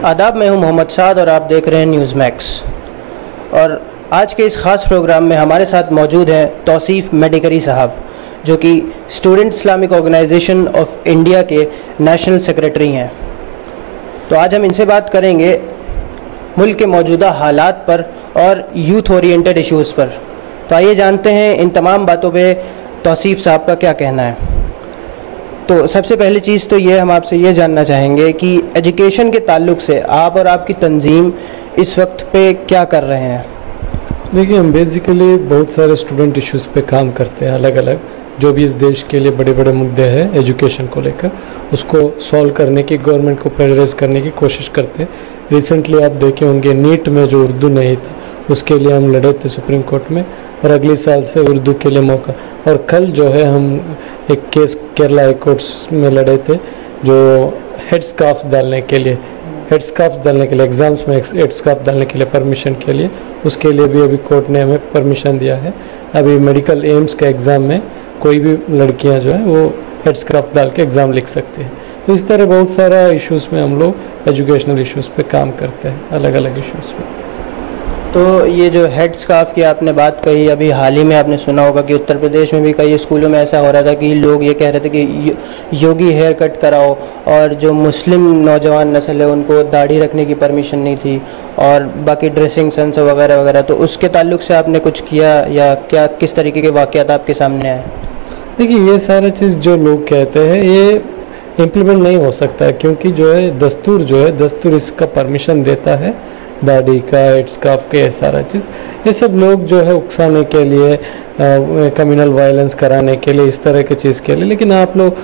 आदाब, मैं हूं मोहम्मद साद और आप देख रहे हैं न्यूज़ मैक्स। और आज के इस ख़ास प्रोग्राम में हमारे साथ मौजूद हैं तौसीफ़ मेडिकरी साहब, जो कि student Islamic organisation of India के नेशनल सेक्रेटरी हैं। तो आज हम इनसे बात करेंगे मुल्क के मौजूदा हालात पर और यूथ ओरिएंटेड इश्यूज़ पर। तो आइए जानते हैं इन तमाम बातों पे तौसीफ़ साहब का क्या कहना है। तो सबसे पहली चीज़ तो ये हम आपसे ये जानना चाहेंगे कि एजुकेशन के ताल्लुक से आप और आपकी तंजीम इस वक्त पे क्या कर रहे हैं। देखिए, हम बेसिकली बहुत सारे स्टूडेंट इश्यूज़ पे काम करते हैं, अलग अलग जो भी इस देश के लिए बड़े बड़े मुद्दे हैं एजुकेशन को लेकर, उसको सॉल्व करने की, गवर्नमेंट को प्रेशराइज करने की कोशिश करते हैं। रिसेंटली आप देखे होंगे नीट में जो उर्दू नहीं था उसके लिए हम लड़े थे सुप्रीम कोर्ट में, और अगले साल से उर्दू के लिए मौका। और कल जो है हम एक केस केरला हाई कोर्ट्स में लड़े थे जो हेड स्कार्फ डालने के लिए, एग्ज़ाम्स में हेड स्कार्फ डालने के लिए परमिशन के लिए, उसके लिए भी अभी कोर्ट ने हमें परमिशन दिया है। अभी मेडिकल एम्स के एग्ज़ाम में कोई भी लड़कियां जो है वो हेड स्कार्फ डाल के एग्ज़ाम लिख सकती हैं। तो इस तरह बहुत सारा इश्यूज़ में हम लोग एजुकेशनल इश्यूज़ पे काम करते हैं, अलग अलग इश्यूज़ पे। तो ये जो हेड स्कार्फ की आपने बात कही, अभी हाल ही में आपने सुना होगा कि उत्तर प्रदेश में भी कई स्कूलों में ऐसा हो रहा था कि लोग ये कह रहे थे कि योगी हेयर कट कराओ, और जो मुस्लिम नौजवान नस्ल है उनको दाढ़ी रखने की परमिशन नहीं थी, और बाकी ड्रेसिंग सेंस वगैरह वगैरह। तो उसके ताल्लुक से आपने कुछ किया या क्या, किस तरीके के वाक़यात आपके सामने आए? देखिए, ये सारा चीज़ जो लोग कहते हैं ये इम्प्लीमेंट नहीं हो सकता है, क्योंकि जो है दस्तूर इसका परमिशन देता है, दाढ़ी का, हेड स्कार्फ के, सारा चीज़। ये सब लोग जो है उकसाने के लिए, कम्युनल वायलेंस कराने के लिए, इस तरह की चीज़ के लिए। लेकिन आप लोग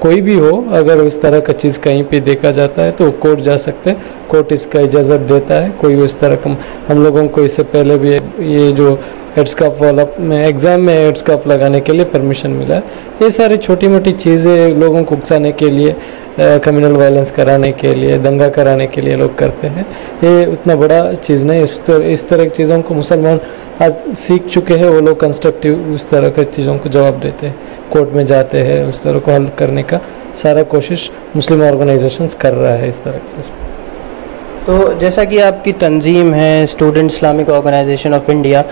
कोई भी हो, अगर उस तरह का चीज़ कहीं पे देखा जाता है तो कोर्ट जा सकते हैं, कोर्ट इसका इजाज़त देता है। कोई इस तरह का, हम लोगों को इससे पहले भी ये जो हेड स्कार्फ वाला एग्ज़ाम में हेड स्कार्फ लगाने के लिए परमिशन मिला है। ये सारी छोटी मोटी चीज़ें लोगों को उकसाने के लिए, कम्युनल वायलेंस कराने के लिए, दंगा कराने के लिए लोग करते हैं। ये उतना बड़ा चीज़ नहीं। इस तरह की चीज़ों को मुसलमान आज सीख चुके हैं, वो लोग कंस्ट्रक्टिव उस तरह की चीज़ों को जवाब देते हैं, कोर्ट में जाते हैं, उस तरह को हल करने का सारा कोशिश मुस्लिम ऑर्गेनाइजेशंस कर रहा है इस तरह की चीज़। तो जैसा कि आपकी तंजीम है student Islamic organisation of India,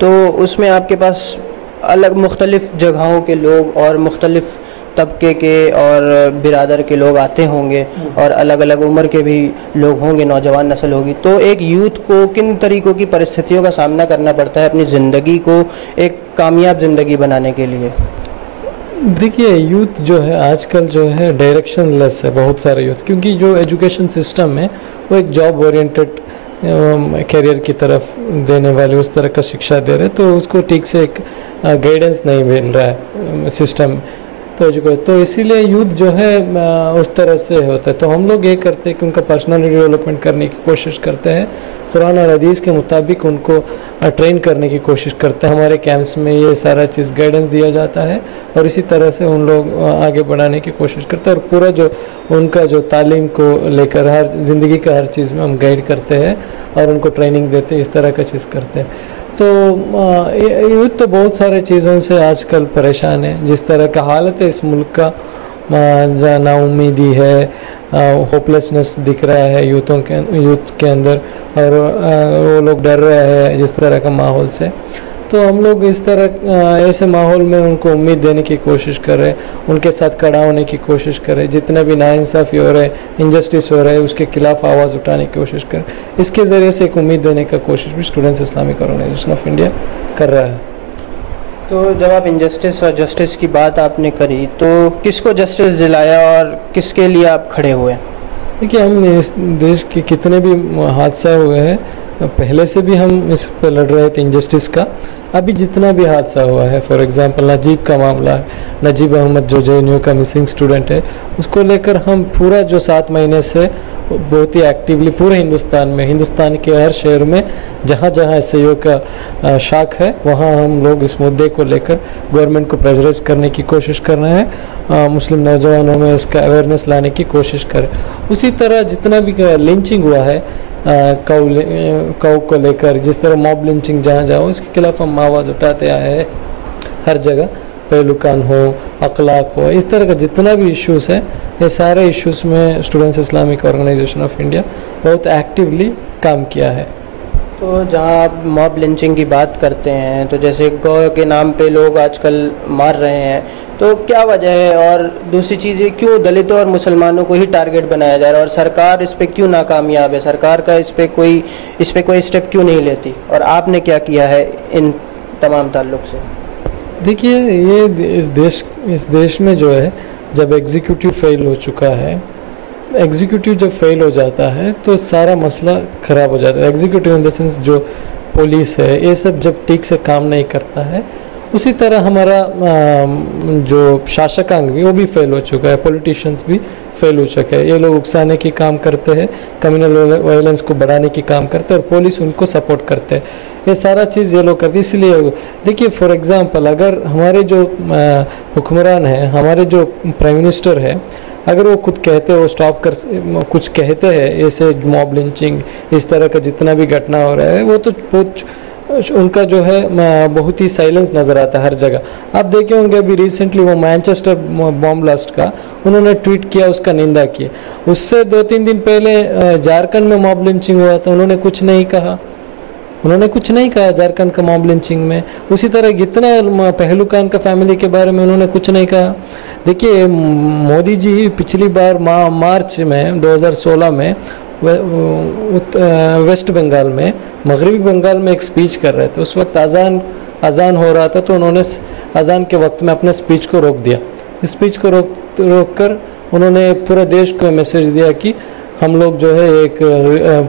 तो उसमें आपके पास अलग मुख्तलिफ़ जगहों के लोग और मुख्तलिफ़ तबके के और बिरादर के लोग आते होंगे, और अलग अलग उम्र के भी लोग होंगे, नौजवान नस्ल होगी। तो एक यूथ को किन तरीक़ों की परिस्थितियों का सामना करना पड़ता है अपनी ज़िंदगी को एक कामयाब ज़िंदगी बनाने के लिए? देखिए, यूथ जो है आजकल जो है डायरेक्शन लेस है, बहुत सारे यूथ, क्योंकि जो एजुकेशन सिस्टम है वो एक जॉब ओरिएंटेड करियर की तरफ देने वाली उस तरह का शिक्षा दे रहे, तो उसको ठीक से एक गाइडेंस नहीं मिल रहा है सिस्टम। तो इसीलिए यूथ जो है उस तरह से होता है। तो हम लोग ये करते हैं कि उनका पर्सनालिटी डेवलपमेंट करने की कोशिश करते हैं, कुरान और हदीस के मुताबिक उनको ट्रेन करने की कोशिश करते हैं। हमारे कैंप्स में ये सारा चीज़ गाइडेंस दिया जाता है, और इसी तरह से उन लोग आगे बढ़ाने की कोशिश करते हैं। और पूरा जो उनका जो तालीम को लेकर हर ज़िंदगी का हर चीज़ में हम गाइड करते हैं और उनको ट्रेनिंग देते हैं, इस तरह का चीज़ करते हैं। तो यूथ तो बहुत सारे चीज़ों से आजकल परेशान है। जिस तरह का हालत है इस मुल्क का, नाउम्मीदी है, होपलेसनेस दिख रहा है यूथ के अंदर, और वो लोग डर रहे हैं जिस तरह का माहौल से। तो हम लोग इस तरह ऐसे माहौल में उनको उम्मीद देने की कोशिश कर रहे हैं, उनके साथ खड़ा होने की कोशिश कर रहे हैं। जितने भी नाइंसाफ़ी हो रहे हैं, इंजस्टिस हो रहा है, उसके खिलाफ आवाज़ उठाने की कोशिश करें। इसके ज़रिए से एक उम्मीद देने का कोशिश भी students Islamic organisation of India कर रहा है। तो जब आप इंजस्टिस और जस्टिस की बात आपने करी, तो किसको जस्टिस दिलाया और किसके लिए आप खड़े हुए? देखिए, हम इस देश के कितने भी हादसा हुए हैं, पहले से भी हम इस पर लड़ रहे थे इंजस्टिस का। अभी जितना भी हादसा हुआ है, फॉर एग्जांपल नजीब का मामला है, नजीब अहमद जो JNU का मिसिंग स्टूडेंट है, उसको लेकर हम पूरा जो 7 महीने से बहुत ही एक्टिवली पूरे हिंदुस्तान के हर शहर में जहाँ जहाँ सहयोग का शाख है, वहाँ हम लोग इस मुद्दे को लेकर गवर्नमेंट को प्रेशराइज करने की कोशिश कर रहे हैं, मुस्लिम नौजवानों में इसका अवेयरनेस लाने की कोशिश करें। उसी तरह जितना भी लिंचिंग हुआ है काऊ को लेकर, जिस तरह मॉब लिंचिंग जहाँ जाओ, इसके खिलाफ हम आवाज़ उठाते आए हैं हर जगह। पहलुकान हो, अखलाक हो, इस तरह का जितना भी इश्यूज़ है, ये सारे इश्यूज़ में students Islamic organisation of India बहुत एक्टिवली काम किया है। तो जहाँ आप मॉब लिंचिंग की बात करते हैं, तो जैसे गौ के नाम पे लोग आजकल मार रहे हैं, तो क्या वजह है? और दूसरी चीज़ ये, क्यों दलितों और मुसलमानों को ही टारगेट बनाया जा रहा है, और सरकार इस पे क्यों नाकामयाब है? सरकार का इस पे कोई स्टेप क्यों नहीं लेती? और आपने क्या किया है इन तमाम ताल्लुक से? देखिए, ये इस देश में जो है, जब एग्जीक्यूटिव फेल हो चुका है, एग्जीक्यूटिव जब फेल हो जाता है तो सारा मसला ख़राब हो जाता है। एग्जीक्यूटिव इन द सेंस जो पुलिस है, ये सब जब ठीक से काम नहीं करता है, उसी तरह हमारा जो शासकांग भी वो भी फेल हो चुका है, पॉलिटिशियंस भी फेल हो चुके हैं। ये लोग उकसाने की काम करते हैं, कम्युनल वायलेंस को बढ़ाने की काम करते हैं, और पुलिस उनको सपोर्ट करते हैं। ये सारा चीज़ ये लोग करते हैं। इसलिए देखिए, फॉर एग्जांपल, अगर हमारे जो हुक्मरान हैं, हमारे जो प्राइम मिनिस्टर है, अगर वो खुद कहते हैं, वो स्टॉप कर कुछ कहते हैं, ऐसे मॉब लिंचिंग इस तरह का जितना भी घटना हो रहा है, वो तो बहुत उनका जो है बहुत ही साइलेंस नज़र आता है हर जगह। आप देखे होंगे अभी रिसेंटली वो मैनचेस्टर बॉम्ब ब्लास्ट का उन्होंने ट्वीट किया, उसका निंदा किया। उससे 2-3 दिन पहले झारखंड में मॉब लिंचिंग हुआ था, उन्होंने कुछ नहीं कहा झारखंड का मॉब लिंचिंग में। उसी तरह कितना पहलुकान का फैमिली के बारे में उन्होंने कुछ नहीं कहा। देखिए, मोदी जी पिछली बार मार्च में 2016 में वेस्ट बंगाल में, मगरबी बंगाल में एक स्पीच कर रहे थे। उस वक्त अजान हो रहा था, तो उन्होंने अजान के वक्त में अपने स्पीच को रोक दिया। स्पीच को रोक कर उन्होंने पूरे देश को मैसेज दिया कि हम लोग जो है एक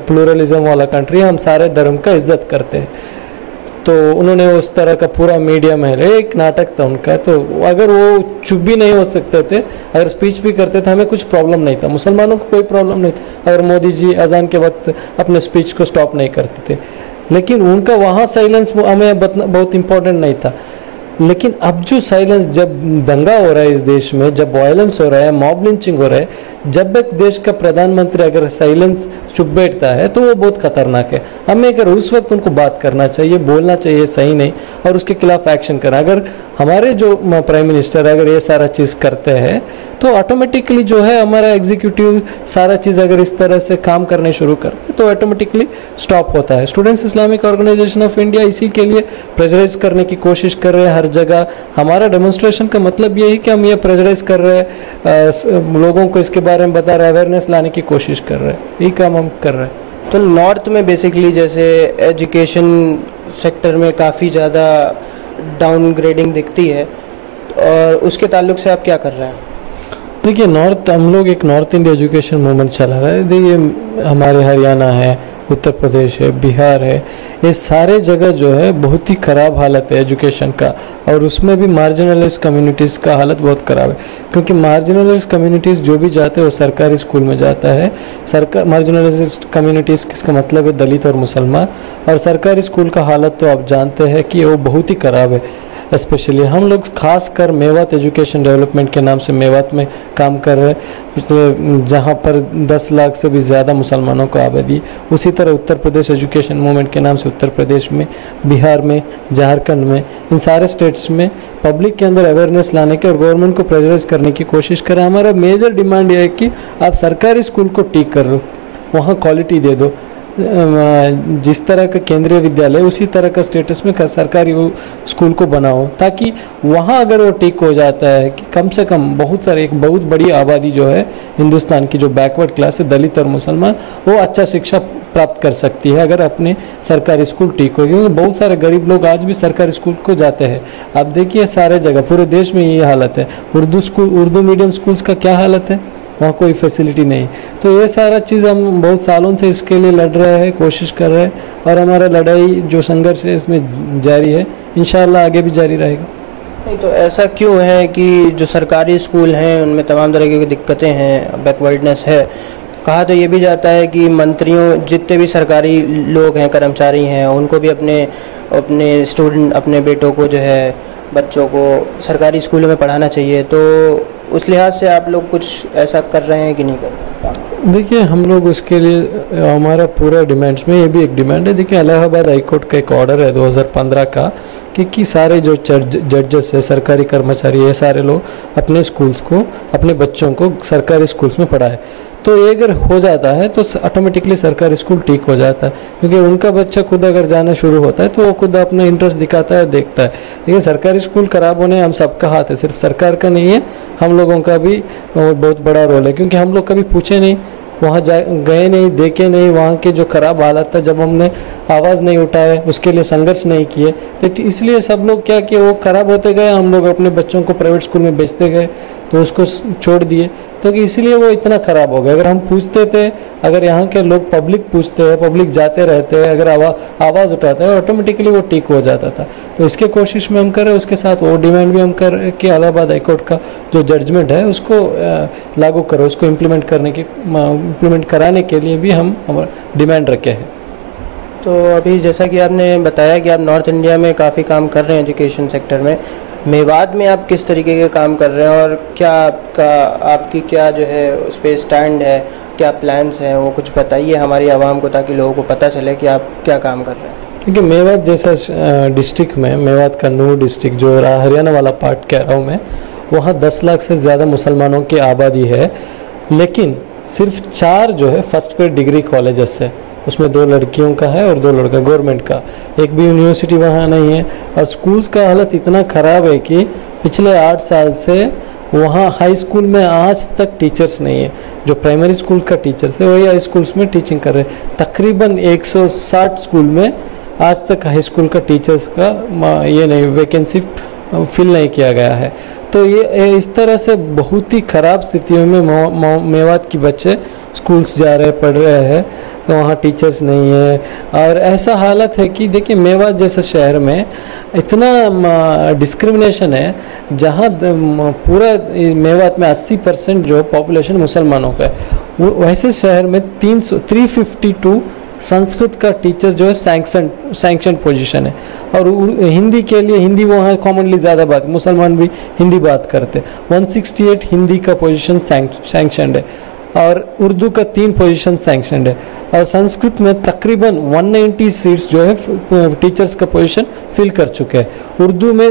प्लूरलिज्म वाला कंट्री, हम सारे धर्म का इज्जत करते हैं। तो उन्होंने उस तरह का पूरा मीडिया में एक नाटक था उनका। तो अगर वो चुप भी नहीं हो सकते थे, अगर स्पीच भी करते थे, हमें कुछ प्रॉब्लम नहीं था, मुसलमानों को कोई प्रॉब्लम नहीं था अगर मोदी जी अजान के वक्त अपने स्पीच को स्टॉप नहीं करते थे। लेकिन उनका वहाँ साइलेंस हमें बहुत इम्पोर्टेंट नहीं था। लेकिन अब जो साइलेंस, जब दंगा हो रहा है इस देश में, जब वायलेंस हो रहा है, मॉब लिंचिंग हो रहा है, जब एक देश का प्रधानमंत्री अगर साइलेंस चुप बैठता है तो वो बहुत खतरनाक है। हमें अगर उस वक्त उनको बात करना चाहिए, बोलना चाहिए, सही नहीं, और उसके खिलाफ एक्शन करना। अगर हमारे जो प्राइम मिनिस्टर अगर ये सारा चीज़ करते हैं तो ऑटोमेटिकली जो है हमारा एग्जीक्यूटिव सारा चीज़ अगर इस तरह से काम करने शुरू करते हैं तो ऑटोमेटिकली स्टॉप होता है। Students Islamic organisation of India इसी के लिए प्रेशराइज करने की कोशिश कर रहे हैं हर जगह। हमारा डेमोन्स्ट्रेशन का मतलब ये है कि हम ये प्रेशराइज कर रहे हैं, लोगों को इसके बारे में बता रहे हैं, अवेयरनेस लाने की कोशिश कर रहे हैं, यही काम हम कर रहे हैं। तो नॉर्थ में बेसिकली जैसे एजुकेशन सेक्टर में काफ़ी ज़्यादा डाउनग्रेडिंग दिखती है, और उसके ताल्लुक से आप क्या कर रहे हैं? देखिए, हम लोग एक नॉर्थ इंडिया एजुकेशन मूवमेंट चला रहे हैं। देखिए, हमारे हरियाणा है, उत्तर प्रदेश है, बिहार है, ये सारे जगह जो है बहुत ही ख़राब हालत है एजुकेशन का, और उसमें भी मार्जिनलाइज कम्युनिटीज़ का हालत बहुत ख़राब है। क्योंकि मार्जिनलाइज कम्युनिटीज़ जो भी जाते हैं वो सरकारी स्कूल में जाता है। मार्जिनलाइज कम्युनिटीज़ किसका मतलब है? दलित और मुसलमान। और सरकारी स्कूल का हालत तो आप जानते हैं कि वो बहुत ही ख़राब है। स्पेशली हम लोग खासकर मेवात एजुकेशन डेवलपमेंट के नाम से मेवात में काम कर रहे हैं, जहाँ पर 10 लाख से भी ज़्यादा मुसलमानों को आबादी। उसी तरह उत्तर प्रदेश एजुकेशन मूवमेंट के नाम से उत्तर प्रदेश में, बिहार में, झारखंड में, इन सारे स्टेट्स में पब्लिक के अंदर अवेयरनेस लाने के और गवर्नमेंट को प्रेशराइज करने की कोशिश करें। हमारा मेजर डिमांड यह है कि आप सरकारी स्कूल को ठीक कर लो, वहाँ क्वालिटी दे दो। जिस तरह का केंद्रीय विद्यालय उसी तरह का स्टेटस में सरकारी स्कूल को बनाओ, ताकि वहाँ अगर वो ठीक हो जाता है कि कम से कम एक बहुत बड़ी आबादी जो है हिंदुस्तान की, जो बैकवर्ड क्लास है, दलित और मुसलमान, वो अच्छा शिक्षा प्राप्त कर सकती है अगर अपने सरकारी स्कूल ठीक हो। क्योंकि बहुत सारे गरीब लोग आज भी सरकारी स्कूल को जाते हैं। आप देखिए, सारे जगह पूरे देश में ये हालत है। उर्दू मीडियम स्कूल्स का क्या हालत है? वहाँ कोई फैसिलिटी नहीं। तो ये सारा चीज़ हम बहुत सालों से इसके लिए लड़ रहे हैं, कोशिश कर रहे हैं, और हमारा लड़ाई जो संघर्ष है इसमें जारी है, इंशाअल्लाह आगे भी जारी रहेगा। नहीं, तो ऐसा क्यों है कि जो सरकारी स्कूल हैं उनमें तमाम तरह की दिक्कतें हैं, बैकवर्डनेस है? कहा तो ये भी जाता है कि मंत्रियों, जितने भी सरकारी लोग हैं, कर्मचारी हैं, उनको भी अपने स्टूडेंट, अपने बेटों को जो है, बच्चों को सरकारी स्कूलों में पढ़ाना चाहिए। तो उस लिहाज से आप लोग कुछ ऐसा कर रहे हैं कि नहीं कर रहे हैं? का? देखिए, हम लोग उसके लिए हमारा पूरा डिमांड्स में ये भी एक डिमांड है। देखिए, इलाहाबाद हाई कोर्ट का एक ऑर्डर है 2015 का कि सारे जो जजेस है, सरकारी कर्मचारी है, सारे लोग अपने स्कूल्स को, अपने बच्चों को सरकारी स्कूल्स में पढ़ाए। तो ये अगर हो जाता है तो ऑटोमेटिकली सरकारी स्कूल ठीक हो जाता है, क्योंकि उनका बच्चा खुद अगर जाना शुरू होता है तो वो खुद अपना इंटरेस्ट दिखाता है, देखता है। लेकिन सरकारी स्कूल खराब होने हम सबका हाथ है, सिर्फ सरकार का नहीं है, हम लोगों का भी बहुत बड़ा रोल है। क्योंकि हम लोग कभी पूछे नहीं, वहाँ गए नहीं, देखे नहीं, वहाँ के जो ख़राब हालत था, जब हमने आवाज़ नहीं उठाए, उसके लिए संघर्ष नहीं किए, तो इसलिए सब लोग क्या कि वो ख़राब होते गए, हम लोग अपने बच्चों को प्राइवेट स्कूल में भेजते गए, तो उसको छोड़ दिए, तो कि इसलिए वो इतना ख़राब हो गया। अगर हम पूछते थे, अगर यहाँ के लोग पब्लिक पूछते हैं, पब्लिक जाते रहते हैं, अगर आवाज़ उठाते हैं, ऑटोमेटिकली वो ठीक हो जाता था। तो इसके कोशिश में हम कर रहे हैं, उसके साथ वो डिमांड भी हम कर रहे हैं कि इलाहाबाद हाई कोर्ट का जो जजमेंट है उसको लागू करो, उसको इम्प्लीमेंट कराने के लिए भी हम डिमांड रखे हैं। तो अभी जैसा कि आपने बताया कि आप नॉर्थ इंडिया में काफ़ी काम कर रहे हैं एजुकेशन सेक्टर में, मेवात में आप किस तरीके के काम कर रहे हैं और क्या आपकी क्या जो है उस पर स्टैंड है, क्या प्लान्स हैं, वो कुछ बताइए हमारी आवाम को, ताकि लोगों को पता चले कि आप क्या काम कर रहे हैं। क्योंकि मेवात जैसा डिस्ट्रिक्ट में, मेवात का नूर डिस्ट्रिक्ट जो हरियाणा वाला पार्ट कह रहा हूँ मैं, वहाँ 10 लाख से ज़्यादा मुसलमानों की आबादी है, लेकिन सिर्फ 4 जो है फर्स्ट पेड डिग्री कॉलेजेस है, उसमें 2 लड़कियों का है और 2 लड़का गवर्नमेंट का, एक भी यूनिवर्सिटी वहाँ नहीं है। और स्कूल्स का हालत इतना ख़राब है कि पिछले 8 साल से वहाँ हाई स्कूल में आज तक टीचर्स नहीं है। जो प्राइमरी स्कूल का टीचर्स है वही हाई स्कूल्स में टीचिंग कर रहे हैं। तकरीबन 160 स्कूल में आज तक हाई स्कूल का टीचर्स का ये नहीं, वैकेंसी फिल नहीं किया गया है। तो ये इस तरह से बहुत ही ख़राब स्थितियों में मेवात के बच्चे स्कूल्स जा रहे, पढ़ रहे हैं, तो वहाँ टीचर्स नहीं है। और ऐसा हालत है कि देखिए, मेवात जैसे शहर में इतना डिस्क्रिमिनेशन है, जहाँ पूरा मेवात में 80% जो पॉपुलेशन मुसलमानों का है, वैसे शहर में 352 संस्कृत का टीचर्स जो है सैंक्शन पोजीशन है। और हिंदी के लिए, हिंदी वहाँ कॉमनली ज़्यादा बात, मुसलमान भी हिंदी बात करते, 168 हिंदी का पोजीशन सैंक्शनड है, और उर्दू का 3 पोजीशन सैंक्शनड है। और संस्कृत में तकरीबन 190 सीट्स जो है टीचर्स का पोजीशन फिल कर चुके हैं। उर्दू में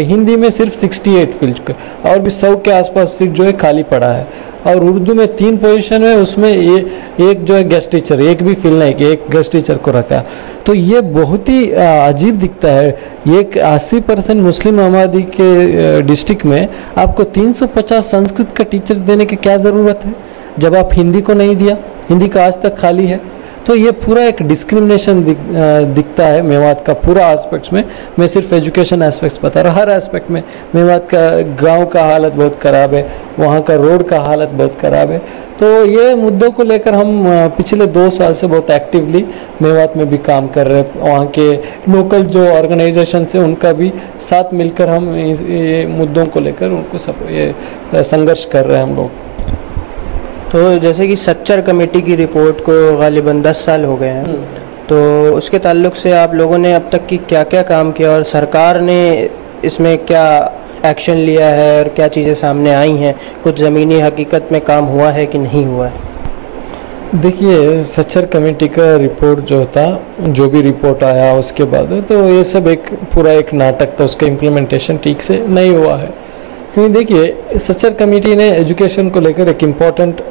हिंदी में सिर्फ 68 फिल चुके, और भी 100 के आसपास सीट जो है खाली पड़ा है। और उर्दू में 3 पोजीशन है, उसमें एक जो है गेस्ट टीचर, एक भी फिल नहीं कि एक गेस्ट टीचर को रखा। तो ये बहुत ही अजीब दिखता है। ये 80% मुस्लिम आबादी के डिस्ट्रिक्ट में आपको 350 संस्कृत का टीचर देने की क्या ज़रूरत है, जब आप हिंदी को नहीं दिया, हिंदी का आज तक खाली है। तो ये पूरा एक डिस्क्रिमिनेशन दिखता है मेवात का पूरा एस्पेक्ट्स में। मैं सिर्फ एजुकेशन एस्पेक्ट्स बता रहा हूँ, हर एस्पेक्ट में मेवात का गांव का हालत बहुत ख़राब है, वहाँ का रोड का हालत बहुत ख़राब है। तो ये मुद्दों को लेकर हम पिछले 2 साल से बहुत एक्टिवली मेवात में भी काम कर रहे हैं। वहाँ के लोकल जो ऑर्गेनाइजेशन है उनका भी साथ मिलकर हम ये मुद्दों को लेकर उनको सब ये संघर्ष कर रहे हैं हम लोग। तो जैसे कि सच्चर कमेटी की रिपोर्ट को गालिबन 10 साल हो गए हैं, तो उसके ताल्लुक से आप लोगों ने अब तक की क्या क्या काम किया और सरकार ने इसमें क्या एक्शन लिया है और क्या चीज़ें सामने आई हैं, कुछ ज़मीनी हकीकत में काम हुआ है कि नहीं हुआ है? देखिए, सच्चर कमेटी का रिपोर्ट जो था, जो भी रिपोर्ट आया उसके बाद, तो ये सब एक पूरा एक नाटक था, उसका इम्प्लीमेंटेशन ठीक से नहीं हुआ है। क्योंकि देखिए, सच्चर कमेटी ने एजुकेशन को लेकर एक इम्पॉर्टेंट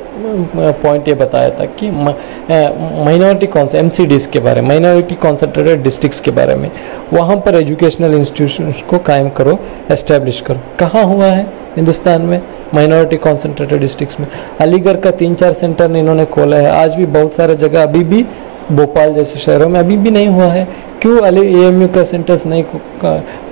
पॉइंट ये बताया था कि माइनॉरिटी MCDs के बारे में, माइनॉरिटी कॉन्सेंट्रेटेड डिस्ट्रिक्ट्स के बारे में, वहाँ पर एजुकेशनल इंस्टीट्यूशंस को कायम करो, एस्टेब्लिश करो। कहाँ हुआ है हिंदुस्तान में माइनॉरिटी कॉन्सेंट्रेटेड डिस्ट्रिक्ट्स में? अलीगढ़ का 3-4 सेंटर इन्होंने खोला है, आज भी बहुत सारे जगह, अभी भी भोपाल जैसे शहरों में अभी भी नहीं हुआ है। क्यों AMU का सेंटर्स नहीं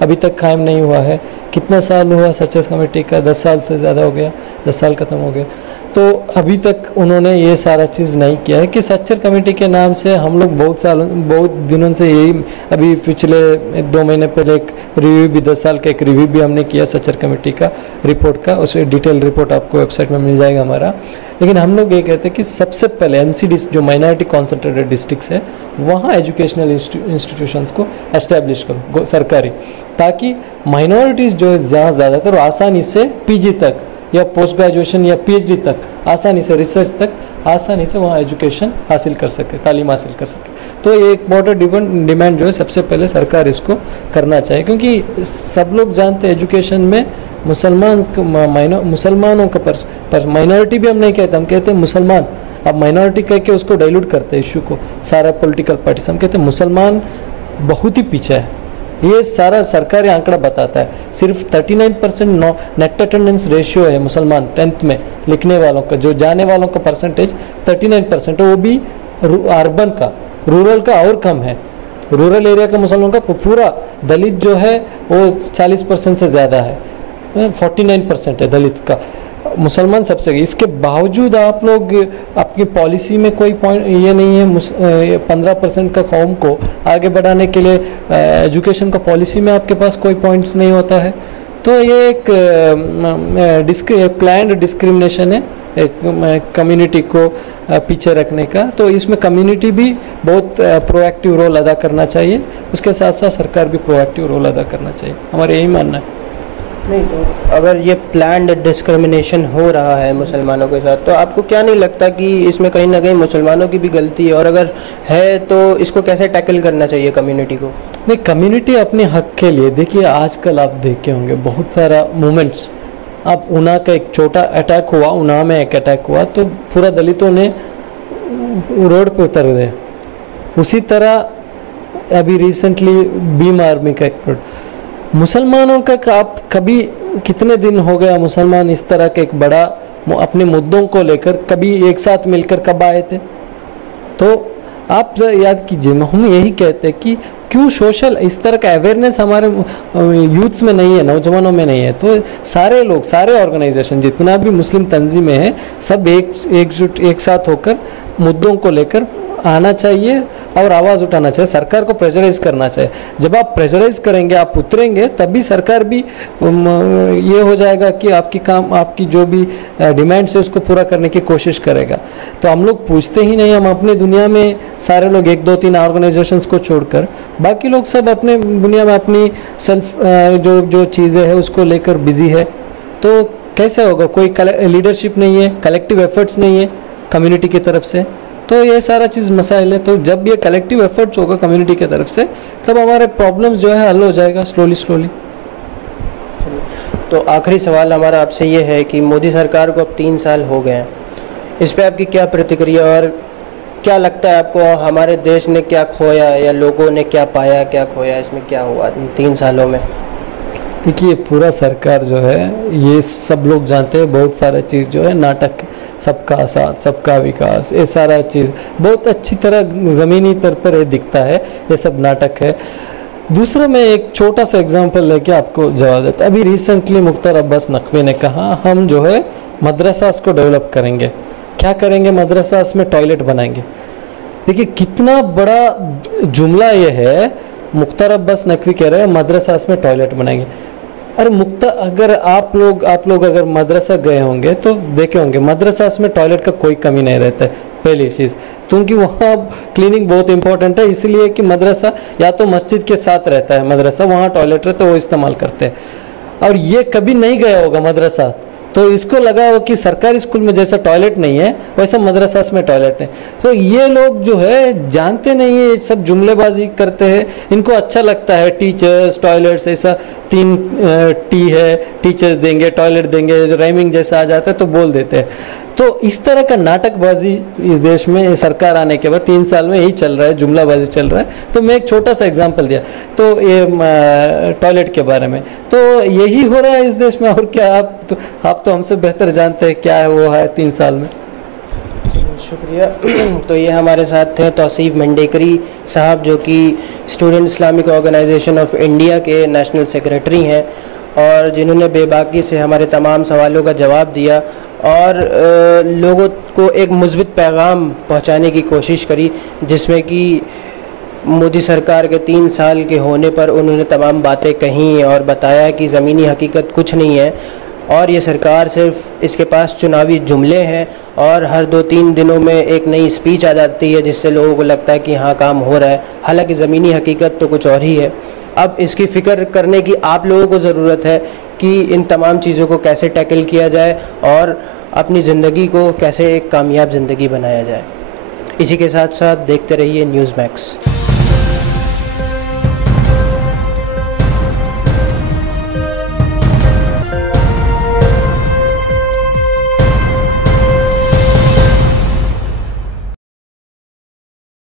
अभी तक कायम नहीं हुआ है? कितना साल हुआ सच्चर कमेटी का? 10 साल से ज़्यादा हो गया, 10 साल ख़त्म हो गया। तो अभी तक उन्होंने ये सारा चीज़ नहीं किया है कि सच्चर कमेटी के नाम से हम लोग बहुत दिनों से यही, अभी पिछले 2 महीने पहले एक रिव्यू भी, 10 साल का एक रिव्यू भी हमने किया सच्चर कमेटी का रिपोर्ट का, उस डिटेल रिपोर्ट आपको वेबसाइट में मिल जाएगा हमारा। लेकिन हम लोग ये कहते हैं कि सबसे पहले MCDs जो माइनॉरिटी कॉन्सेंट्रेटेड डिस्ट्रिक्ट्स है, वहाँ एजुकेशनल इंस्टीट्यूशंस को एस्टेब्लिश करो सरकारी, ताकि माइनॉरिटीज़ जो है जहाँ ज़्यादातर आसानी से PG तक या पोस्ट ग्रेजुएशन या PhD तक, आसानी से रिसर्च तक आसानी से वहाँ एजुकेशन हासिल कर सके, तालीम हासिल कर सके। तो ये एक इम्पोर्टेंट डिमांड जो है सबसे पहले सरकार इसको करना चाहिए, क्योंकि सब लोग जानते हैं एजुकेशन में मुसलमानों का माइनॉरिटी भी हम नहीं कहते, हम कहते हैं मुसलमान। अब माइनॉरिटी कह के उसको डाइल्यूट करते हैं इशू को, सारा पॉलिटिकल पार्टीज। हम कहते हैं मुसलमान बहुत ही पीछे है, ये सारा सरकारी आंकड़ा बताता है। सिर्फ 39% नेट अटेंडेंस रेशियो है मुसलमान 10th में लिखने वालों का, जो जाने वालों का परसेंटेज 39% है, वो भी अर्बन का, रूरल का और कम है। रूरल एरिया का मुसलमानों का पूरा, दलित जो है वो 40% से ज़्यादा है, 49% है दलित का, मुसलमान सबसे। इसके बावजूद आप लोग अपनी पॉलिसी में कोई पॉइंट ये नहीं है 15% का कौम को आगे बढ़ाने के लिए एजुकेशन का पॉलिसी में आपके पास कोई पॉइंट्स नहीं होता है। तो ये एक प्लान्ड डिस्क्रिमिनेशन है एक कम्युनिटी को पीछे रखने का। तो इसमें कम्युनिटी भी बहुत प्रोएक्टिव रोल अदा करना चाहिए, उसके साथ साथ सरकार भी प्रोएक्टिव रोल अदा करना चाहिए, हमारा यही मानना है। नहीं, तो अगर ये प्लान्ड डिस्क्रिमिनेशन हो रहा है मुसलमानों के साथ, तो आपको क्या नहीं लगता कि इसमें कहीं ना कहीं मुसलमानों की भी गलती है, और अगर है तो इसको कैसे टैकल करना चाहिए कम्युनिटी को? नहीं, कम्युनिटी अपने हक के लिए, देखिए आजकल आप देखे होंगे बहुत सारा मूवमेंट्स। आप ऊना का एक छोटा अटैक हुआ, ऊना में एक अटैक हुआ तो पूरा दलितों ने रोड पे उतर गए। उसी तरह अभी रिसेंटली भीम आर्मी का एक मुसलमानों का, आप कभी कितने दिन हो गया मुसलमान इस तरह के एक बड़ा अपने मुद्दों को लेकर कभी एक साथ मिलकर कब आए थे? तो आप याद कीजिए, हम यही कहते हैं कि क्यों सोशल इस तरह का अवेयरनेस हमारे यूथ्स में नहीं है, नौजवानों में नहीं है। तो सारे लोग, सारे ऑर्गेनाइजेशन जितना भी मुस्लिम तंजीमें हैं, सब एकजुट एक साथ होकर मुद्दों को लेकर आना चाहिए और आवाज़ उठाना चाहिए, सरकार को प्रेशराइज करना चाहिए। जब आप प्रेशराइज करेंगे, आप उतरेंगे, तभी सरकार भी ये हो जाएगा कि आपकी जो भी डिमांड्स है उसको पूरा करने की कोशिश करेगा। तो हम लोग पूछते ही नहीं, हम अपनी दुनिया में सारे लोग 1-2-3 ऑर्गेनाइजेशंस को छोड़कर बाकी लोग सब अपने दुनिया में अपनी सेल्फ जो चीज़ें हैं उसको लेकर बिजी है। तो कैसे होगा? कोई लीडरशिप नहीं है, कलेक्टिव एफर्ट्स नहीं है कम्युनिटी की तरफ से। तो ये सारा चीज़ मसाइल है। तो जब ये कलेक्टिव एफर्ट्स होगा कम्युनिटी की तरफ से, तब हमारे प्रॉब्लम्स जो है हल हो जाएगा स्लोली। तो आखिरी सवाल हमारा आपसे ये है कि मोदी सरकार को अब 3 साल हो गए हैं, इस पे आपकी क्या प्रतिक्रिया, और क्या लगता है आपको हमारे देश ने क्या खोया या लोगों ने क्या पाया, क्या खोया, इसमें क्या हुआ 3 सालों में? देखिए, पूरा सरकार जो है, ये सब लोग जानते हैं, बहुत सारा चीज़ जो है नाटक, सबका साथ सबका विकास, ये सारा चीज़ बहुत अच्छी तरह ज़मीनी तौर पर ये दिखता है, ये सब नाटक है। दूसरा, मैं एक छोटा सा एग्जांपल लेके आपको जवाब देता। अभी रिसेंटली मुख्तार अब्बास नकवी ने कहा हम जो है मदरसास को डेवलप करेंगे। क्या करेंगे? मदरसास में टॉयलेट बनाएंगे। देखिए कितना बड़ा जुमला ये है। मुख्तार अब्बास नकवी कह रहे हैं मदरसास में टॉयलेट बनाएंगे। अरे अगर आप लोग अगर मदरसा गए होंगे तो देखे होंगे मदरसास में टॉयलेट का कोई कमी नहीं रहता है। पहली चीज़, क्योंकि वहाँ क्लीनिंग बहुत इंपॉर्टेंट है, इसलिए कि मदरसा या तो मस्जिद के साथ रहता है, मदरसा वहाँ टॉयलेट रहता है, वो इस्तेमाल करते हैं। और ये कभी नहीं गया होगा मदरसा, तो इसको लगा हो कि सरकारी स्कूल में जैसा टॉयलेट नहीं है वैसा मदरसास में टॉयलेट है। तो ये लोग जो है जानते नहीं है, ये सब जुमलेबाजी करते हैं। इनको अच्छा लगता है टीचर्स टॉयलेट्स, ऐसा 3 टी है, टीचर्स देंगे टॉयलेट देंगे, राइमिंग जैसा आ जाता है तो बोल देते हैं। तो इस तरह का नाटकबाजी इस देश में सरकार आने के बाद 3 साल में यही चल रहा है, जुमलाबाजी चल रहा है। तो मैं एक छोटा सा एग्जांपल दिया तो ये टॉयलेट के बारे में, तो यही हो रहा है इस देश में। और क्या, आप तो हमसे बेहतर जानते हैं क्या है वो है 3 साल में। शुक्रिया। तो ये हमारे साथ थे तौसीफ मंडेकरी साहब, जो कि student Islamic organisation of India के नेशनल सेक्रेटरी हैं, और जिन्होंने बेबाकी से हमारे तमाम सवालों का जवाब दिया और लोगों को एक मुस्बित पैगाम पहुंचाने की कोशिश करी, जिसमें कि मोदी सरकार के 3 साल के होने पर उन्होंने तमाम बातें कहीं और बताया कि ज़मीनी हकीकत कुछ नहीं है, और ये सरकार सिर्फ इसके पास चुनावी जुमले हैं, और हर 2-3 दिनों में एक नई स्पीच आ जाती है जिससे लोगों को लगता है कि हाँ काम हो रहा है, हालांकि ज़मीनी हकीकत तो कुछ और ही है। अब इसकी फ़िक्र करने की आप लोगों को ज़रूरत है कि इन तमाम चीज़ों को कैसे टैकल किया जाए, और अपनी ज़िंदगी को कैसे एक कामयाब ज़िंदगी बनाया जाए। इसी के साथ साथ देखते रहिए न्यूज़ मैक्स।